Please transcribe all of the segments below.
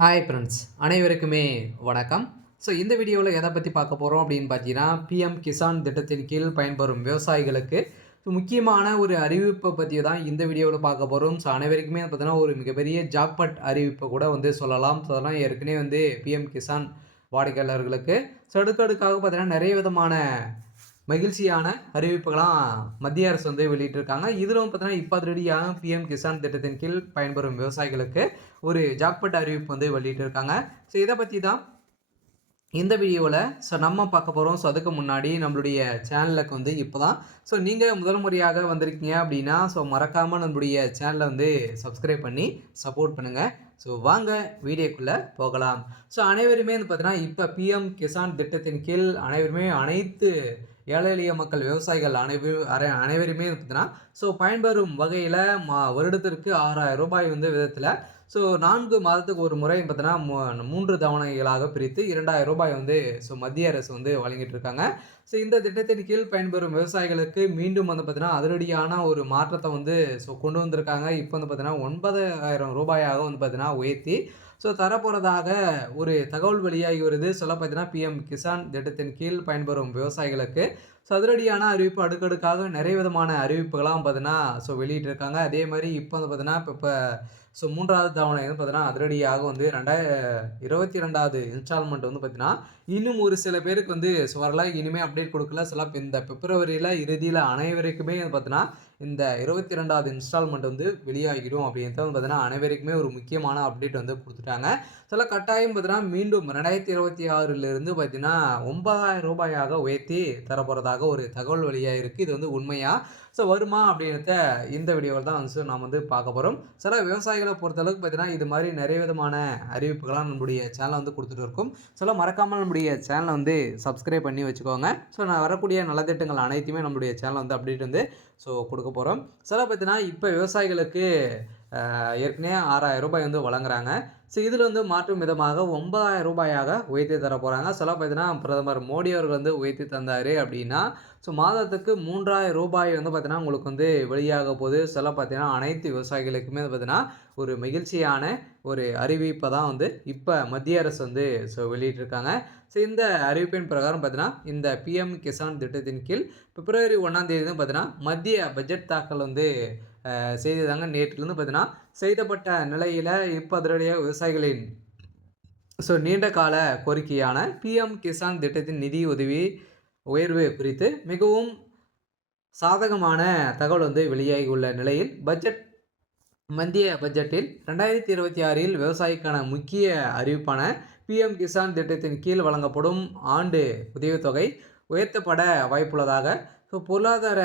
Hi friends, அனைவருக்குமே வணக்கம். இந்த வீடியோவில் எதை பற்றி பார்க்க போகிறோம் அப்படின்னு பார்த்தீங்கன்னா, பிஎம் கிசான் திட்டத்தின் கீழ் பயன்பெறும் விவசாயிகளுக்கு முக்கியமான ஒரு அறிவிப்பை பற்றி தான் இந்த வீடியோவில் பார்க்க போகிறோம். அனைவருக்குமே பார்த்தீங்கன்னா ஒரு மிகப்பெரிய ஜாக்பாட் அறிவிப்பை கூட சொல்லலாம். அதெல்லாம் ஏற்கனவே பிஎம் கிசான் வாடிக்கையாளர்களுக்கு அடுக்கடுக்காக பார்த்தீங்கன்னா நிறைய விதமான மகிழ்ச்சியான அறிவிப்புகளாம் மத்திய அரசு வெளியிட்டிருக்காங்க. இதிலும் பார்த்தீங்கன்னா இப்போ அதிரடியாக பிஎம் கிசான் திட்டத்தின் கீழ் பயன்பெறும் விவசாயிகளுக்கு ஒரு ஜாக்பாட் அறிவிப்பு வெளியிட்டிருக்காங்க. இதை பற்றி தான் இந்த வீடியோவில் நம்ம பார்க்க போகிறோம். அதுக்கு முன்னாடி நம்மளுடைய சேனலுக்கு இப்போ தான் நீங்கள் முதல் முறையாக வந்திருக்கீங்க அப்படின்னா மறக்காமல் நம்மளுடைய சேனலை சப்ஸ்கிரைப் பண்ணி சப்போர்ட் பண்ணுங்கள். வாங்க வீடியோக்குள்ளே போகலாம். அனைவருமே பார்த்தீங்கன்னா இப்போ பிஎம் கிசான் திட்டத்தின் கீழ் அனைவருமே அனைத்து ஏழை எளிய மக்கள் விவசாயிகள் அனைவருமே பார்த்தீங்கன்னா பயன்பெறும் வகையில் வருடத்திற்கு 6000 ரூபாய் விதத்தில் 4 மாதத்துக்கு ஒரு முறை பார்த்தீங்கன்னா 3 தவணைகளாக பிரித்து 2000 ரூபாய் மத்திய அரசு வழங்கிட்டு இருக்காங்க. இந்த திட்டத்தின் கீழ் பயன்பெறும் விவசாயிகளுக்கு மீண்டும் பார்த்தீங்கன்னா அதிரடியான ஒரு மாற்றத்தை கொண்டு வந்திருக்காங்க. இப்போ பார்த்தீங்கன்னா 9000 ரூபாயாக பார்த்தீங்கன்னா உயர்த்தி தரப்போகிறதாக ஒரு தகவல் வெளியாகி வருது. பார்த்தீங்கன்னா பிஎம் கிசான் திட்டத்தின் கீழ் பயன்பெறும் விவசாயிகளுக்கு அதிரடியான அறிவிப்பு அடுக்கடுக்காக நிறைய விதமான அறிவிப்புகளாம் பார்த்தீங்கன்னா வெளியிட்டிருக்காங்க. அதே மாதிரி இப்போ பார்த்தீங்கன்னா இப்போ 3வது தவணை பார்த்தீங்கன்னா அதிரடியாக 2022வது இன்ஸ்டால்மெண்ட் பார்த்தீங்கன்னா இன்னும் ஒரு சில பேருக்கு வரல. இனிமேல் அப்டேட் கொடுக்கல. இந்த பிப்ரவரியில் இறுதியில் அனைவருக்குமே பார்த்தீங்கன்னா இந்த 22வது இன்ஸ்டால்மெண்ட் வெளியாகிடும் அப்படின்றது பார்த்தீங்கன்னா அனைவருக்குமே ஒரு முக்கியமான அப்டேட் கொடுத்துட்டாங்க. கட்டாயம் பார்த்தீங்கன்னா மீண்டும் 2026லிருந்து பார்த்தீங்கன்னா 9000 ரூபாயாக உயர்த்தி தரப்போகிறதாக ஒரு தகவல் வெளியாக இருக்குது. இது உண்மையா வருமா அப்படின்றத இந்த வீடியோவில் தான் நாம் பார்க்க போகிறோம். விவசாயிகளை பொறுத்தளவுக்கு பார்த்தீங்கன்னா இது மாதிரி நிறைய விதமான அறிவிப்புகளாக நம்முடைய சேனலை கொடுத்துட்டு இருக்கும். மறக்காமல் நம்முடைய சேனலை சப்ஸ்கிரைப் பண்ணி வச்சுக்கோங்க. நான் வரக்கூடிய நலத்திட்டங்கள் அனைத்துமே நம்முடைய சேனல் அப்டேட் கொடுக்க போகிறோம். பார்த்தீங்கன்னா இப்போ விவசாயிகளுக்கு ஏற்கனவே 6000 ரூபாய் வழங்குறாங்க. இதில் மாற்றும் விதமாக 9000 ரூபாயாக உயர்த்தி தர போகிறாங்க. பார்த்தீங்கன்னா பிரதமர் மோடி அவர்கள் உயர்த்தி தந்தார் அப்படின்னா மாதத்துக்கு 3000 ரூபாய் பார்த்தீங்கன்னா உங்களுக்கு வெளியாக போகுது. பார்த்தீங்கன்னா அனைத்து விவசாயிகளுக்குமே பார்த்தீங்கன்னா ஒரு மகிழ்ச்சியான ஒரு அறிவிப்பை தான் இப்போ மத்திய அரசு வெளியிட்டிருக்காங்க. இந்த அறிவிப்பின் பிரகாரம் பார்த்தீங்கன்னா இந்த பிஎம் கிசான் திட்டத்தின் கீழ் பிப்ரவரி 1ஆம் தேதி பார்த்தீங்கன்னா மத்திய பட்ஜெட் தாக்கல் செய்ததாங்க. நேற்றிலிருந்து பார்த்தீங்கன்னா செய்தப்பட்ட நிலையில் இப்போ அதிரடியாக விவசாயிகளின் நீண்ட கால கோரிக்கையான பிஎம் கிசான் திட்டத்தின் நிதி உதவி உயர்வு குறித்து மிகவும் சாதகமான தகவல் வெளியாகி உள்ள நிலையில் மத்திய பட்ஜெட்டில் 2026இல் விவசாயிக்கான முக்கிய அறிவிப்பான பிஎம் கிசான் திட்டத்தின் கீழ் வழங்கப்படும் ஆண்டு உதவித்தொகை உயர்த்தப்பட வாய்ப்புள்ளதாக பொருளாதார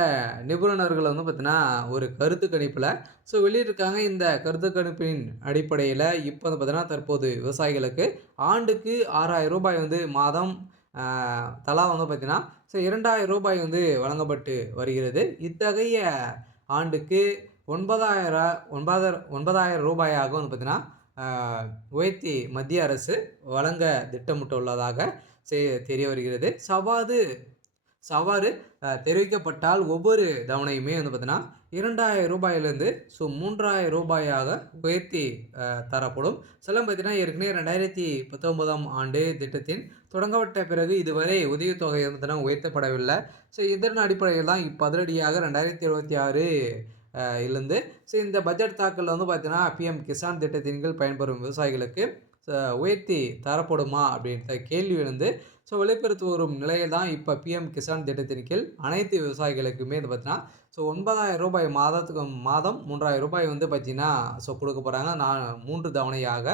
நிபுணர்கள் பார்த்தீங்கன்னா ஒரு கருத்து கணிப்பில் வெளியிட்டிருக்காங்க. இந்த கருத்து கணிப்பின் அடிப்படையில் இப்போ பார்த்தீங்கன்னா தற்போது விவசாயிகளுக்கு ஆண்டுக்கு 6000 ரூபாய் மாதம் தலா பார்த்தீங்கன்னா 2000 ரூபாய் வழங்கப்பட்டு வருகிறது. இத்தகைய ஆண்டுக்கு 9000 ரூபாயாக பார்த்தீங்கன்னா உயர்த்தி மத்திய அரசு வழங்க திட்டமிட்டுள்ளதாக தெரிய வருகிறது. சவாறு தெரிவிக்கப்பட்டால் ஒவ்வொரு தவணையுமே பார்த்தீங்கன்னா 2000 ரூபாயிலிருந்து 3000 ரூபாயாக உயர்த்தி தரப்படும். பார்த்தீங்கன்னா ஏற்கனவே 2019ஆம் ஆண்டு திட்டத்தின் தொடங்கப்பட்ட பிறகு இதுவரை உதவித்தொகை பார்த்தீங்கன்னா உயர்த்தப்படவில்லை. இதன் அடிப்படையில் தான் இப்போ அதிரடியாக 2026 இருந்து இந்த பட்ஜெட் தாக்கல் பார்த்தீங்கன்னா பிஎம் கிசான் திட்டத்தின் கீழ் பயன்பெறும் விவசாயிகளுக்கு உயர்த்தி தரப்படுமா அப்படின்ற கேள்வி வெளிப்படுத்தி வரும் நிலையில் தான் இப்போ பிஎம் கிசான் திட்டத்தின் கீழ் அனைத்து விவசாயிகளுக்குமே பார்த்தீங்கன்னா 9000 ரூபாய் மாதம் 3000 ரூபாய் பார்த்தீங்கன்னா கொடுக்க போகிறாங்க. 3 தவணையாக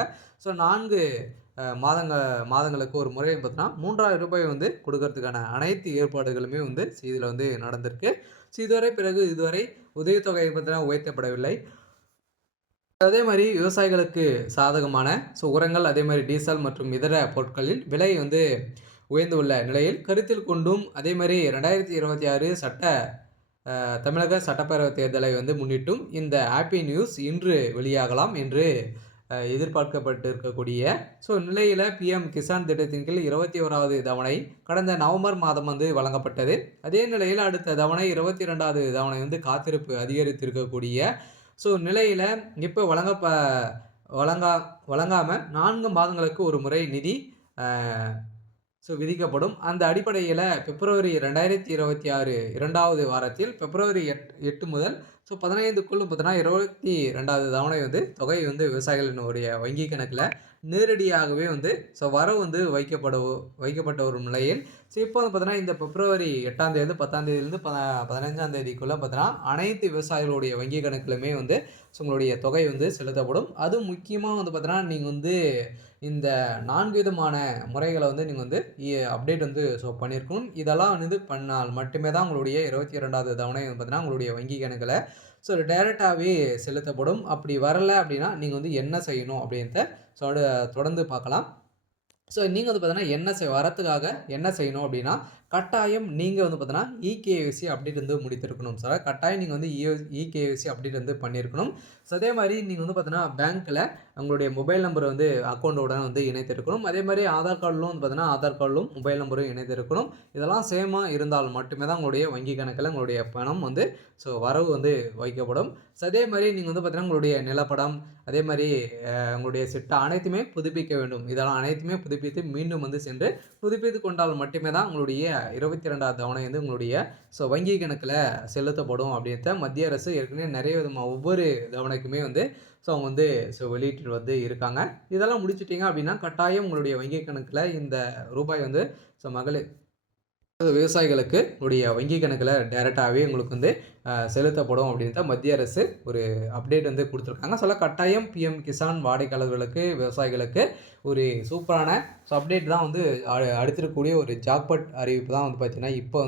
4 மாதங்களுக்கு ஒரு முறை பார்த்தீங்கன்னா 3000 ரூபாய் கொடுக்கறதுக்கான அனைத்து ஏற்பாடுகளுமே இதில் நடந்திருக்கு. இதுவரை உதவித்தொகை பார்த்தீங்கன்னா உயர்த்தப்படவில்லை. அதே மாதிரி விவசாயிகளுக்கு சாதகமான உரங்கள், அதே மாதிரி டீசல் மற்றும் இதர பொருட்களில் விலை உயர்ந்துள்ள நிலையில் கருத்தில் கொண்டும் அதே மாதிரி 2026 தமிழக சட்டப்பேரவை தேர்தலை முன்னிட்டும் இந்த ஹாப்பி நியூஸ் இன்று வெளியாகலாம் என்று எதிர்பார்க்கப்பட்டிருக்கக்கூடிய நிலையில் பிஎம் கிசான் திட்டத்தின் கீழ் 21வது தவணை கடந்த நவம்பர் மாதம் வழங்கப்பட்டது. அதே நிலையில் அடுத்த தவணை 22வது தவணை காத்திருப்பு அதிகரித்திருக்கக்கூடிய நிலையில் இப்போ வழங்கா வழங்காமல் 4 மாதங்களுக்கு ஒரு முறை நிதி விதிக்கப்படும். அந்த அடிப்படையில் பிப்ரவரி 2026 2வது வாரத்தில் பிப்ரவரி 8 முதல் 15க்குள் பார்த்தீங்கன்னா 22வது தவணை தொகை விவசாயிகளினுடைய வங்கி கணக்கில் நேரடியாகவே வரவு வைக்கப்பட்ட ஒரு நிலையில் இப்போ பார்த்தீங்கன்னா இந்த பிப்ரவரி 8ஆம் தேதி 10ஆம் தேதியிலிருந்து 15ஆம் தேதிக்குள்ளே பார்த்தீங்கன்னா அனைத்து விவசாயிகளுடைய வங்கி கணக்கிலுமே உங்களுடைய தொகை செலுத்தப்படும். அதுவும் முக்கியமாக பார்த்தீங்கன்னா நீங்கள் இந்த 4 விதமான முறைகளை நீங்கள் அப்டேட் பண்ணியிருக்கணும். இதெல்லாம் பண்ணால் மட்டுமே தான் உங்களுடைய 22வது தவணை பார்த்தீங்கன்னா உங்களுடைய வங்கி கணக்கில் டைரெக்டாகவே செலுத்தப்படும். அப்படி வரலை அப்படின்னா நீங்கள் என்ன செய்யணும் அப்படின்றத தொடர்ந்து பார்க்கலாம். நீங்கள் பார்த்தீங்கன்னா வரத்துக்காக என்ன செய்யணும் அப்படின்னா, கட்டாயம் நீங்கள் பார்த்தீங்கன்னா இகேஒய்சி அப்டேட் முடித்திருக்கணும் சார். கட்டாயம் நீங்கள் இகேஒய்சி அப்டேட் பண்ணியிருக்கணும். அதே மாதிரி நீங்கள் பார்த்தீங்கன்னா பேங்க்கில் உங்களுடைய மொபைல் நம்பர் அக்கௌண்ட்டோட இணைத்திருக்கணும். அதே மாதிரி ஆதார் கார்டிலும் பார்த்தீங்கன்னா ஆதார் கார்டிலும் மொபைல் நம்பரும் இணைத்திருக்கணும். இதெல்லாம் சேமாக இருந்தால் மட்டுமே தான் உங்களுடைய வங்கி கணக்கில் உங்களுடைய பணம் வரவு வைக்கப்படும். அதே மாதிரி நீங்கள் பார்த்தீங்கன்னா உங்களுடைய நிலப்படம், அதே மாதிரி உங்களுடைய சிட்டா அனைத்துமே புதுப்பிக்க வேண்டும். இதெல்லாம் அனைத்துமே புதுப்பித்து மீண்டும் சென்று புதுப்பித்து கொண்டால் மட்டுமே தான் உங்களுடைய 22வது தவணை உங்களுடைய வங்கி கணக்கில் செலுத்தப்படும் அப்படின்றத மத்திய அரசு ஏற்கனவே நிறைய விதமாக ஒவ்வொரு தவணைக்குமே அவங்க வெளியிட்டு இருக்காங்க. இதெல்லாம் முடிச்சுட்டீங்க அப்படின்னா கட்டாயம் உங்களுடைய வங்கி கணக்கில் இந்த ரூபாய் மகளிர் விவசாயிகளுக்கு உங்களுடைய வங்கி கணக்கில் டைரெக்டாகவே உங்களுக்கு செலுத்தப்படும் அப்படின்றத மத்திய அரசு ஒரு அப்டேட் கொடுத்துருக்காங்க. கட்டாயம் பிஎம் கிசான் வாடிக்கையாளர்களுக்கு விவசாயிகளுக்கு ஒரு சூப்பரான அப்டேட் தான் அடுத்திருக்கக்கூடிய ஒரு ஜாக்பாட் அறிவிப்பு தான் பார்த்தீங்கன்னா இப்போ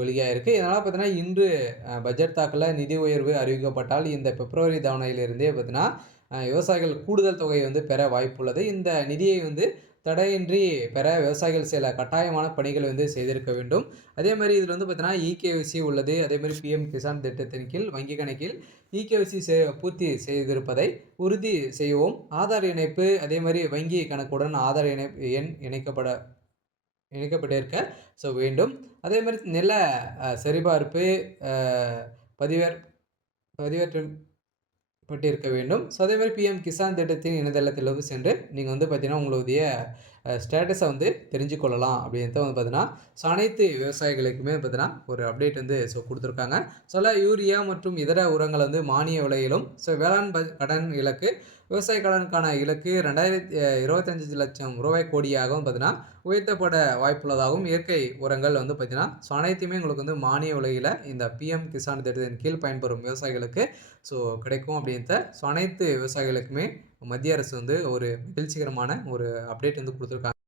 வெளியாக இருக்குது. இதனால் பார்த்தீங்கன்னா இன்று பட்ஜெட் தாக்கலில் நிதி உயர்வு அறிவிக்கப்பட்டால் இந்த பிப்ரவரி தவணையிலிருந்தே பார்த்தீங்கன்னா விவசாயிகள் கூடுதல் தொகையை பெற வாய்ப்புள்ளது. இந்த நிதியை தடையின்றி பெற விவசாயிகள் சில கட்டாயமான பணிகள் செய்திருக்க வேண்டும். அதே மாதிரி இதில் பார்த்தீங்கன்னா இகேஒய்சி உள்ளது. அதே மாதிரி பிஎம் கிசான் திட்டத்தின் கீழ் வங்கி கணக்கில் இகேஒய்சி பூர்த்தி செய்திருப்பதை உறுதி செய்யவும், ஆதார் இணைப்பு அதே மாதிரி வங்கி கணக்குடன் ஆதார் எண் இணைக்கப்பட்டிருக்க வேண்டும். அதே மாதிரி நில சரிபார்ப்பு பதிவேற்றம் பட்டிருக்க வேண்டும். அதே மாதிரி பிஎம் கிசான் திட்டத்தின் இணையதளத்தில் சென்று நீங்கள் பார்த்தீங்கன்னா உங்களுடைய ஸ்டேட்டஸை தெரிஞ்சுக்கொள்ளலாம் அப்படின்றத பார்த்தீங்கன்னா அனைத்து விவசாயிகளுக்குமே பார்த்தீங்கன்னா ஒரு அப்டேட் கொடுத்துருக்காங்க. யூரியா மற்றும் இதர உரங்கள் மானிய விலையிலும் வேளாண் கடன் இலக்கு விவசாய கடனுக்கான இலக்கு 2025 லட்சம் ரூபாய் கோடியாகவும் பார்த்தீங்கன்னா உயர்த்தப்பட வாய்ப்புள்ளதாகவும், இயற்கை உரங்கள் பார்த்தீங்கன்னா அனைத்துமே உங்களுக்கு மானிய விலையில் இந்த பிஎம் கிசான் திட்டத்தின் கீழ் பயன்பெறும் விவசாயிகளுக்கு கிடைக்கும் அப்படின்ற அனைத்து விவசாயிகளுக்குமே மத்திய அரசு ஒரு மகிழ்ச்சிகரமான ஒரு அப்டேட் கொடுத்துருக்காங்க.